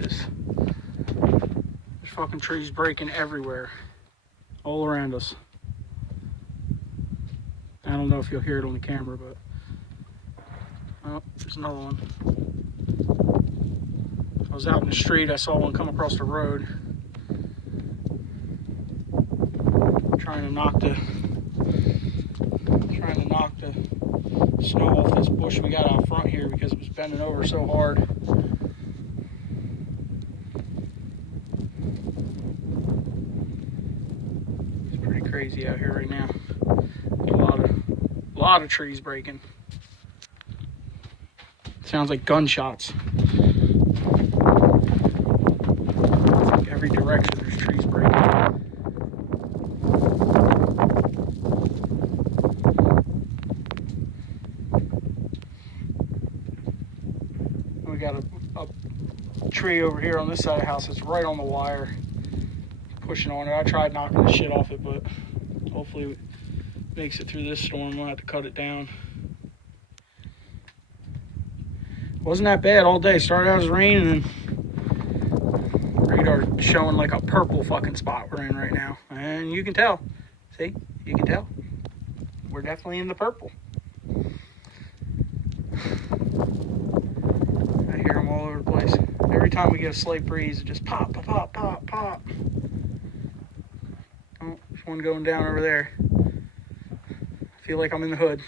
this. There's fucking trees breaking everywhere. All around us. I don't know if you'll hear it on the camera, but... Oh, there's another one. I was out in the street, I saw one come across the road. Trying to knock the snow off this bush we got out front here because it was bending over so hard. It's pretty crazy out here right now. A lot of trees breaking. Sounds like gunshots. Every direction there's trees breaking. We got a tree over here on this side of the house. It's right on the wire. Pushing on it. I tried knocking the shit off it, but hopefully it makes it through this storm. We'll have to cut it down. Wasn't that bad all day. Started out as rain and then radar showing like a purple fucking spot we're in right now. And you can tell. See? You can tell. We're definitely in the purple. I hear them all over the place. Every time we get a slight breeze, it just pop, pop, pop, pop, pop. Oh, there's one going down over there. I feel like I'm in the hood.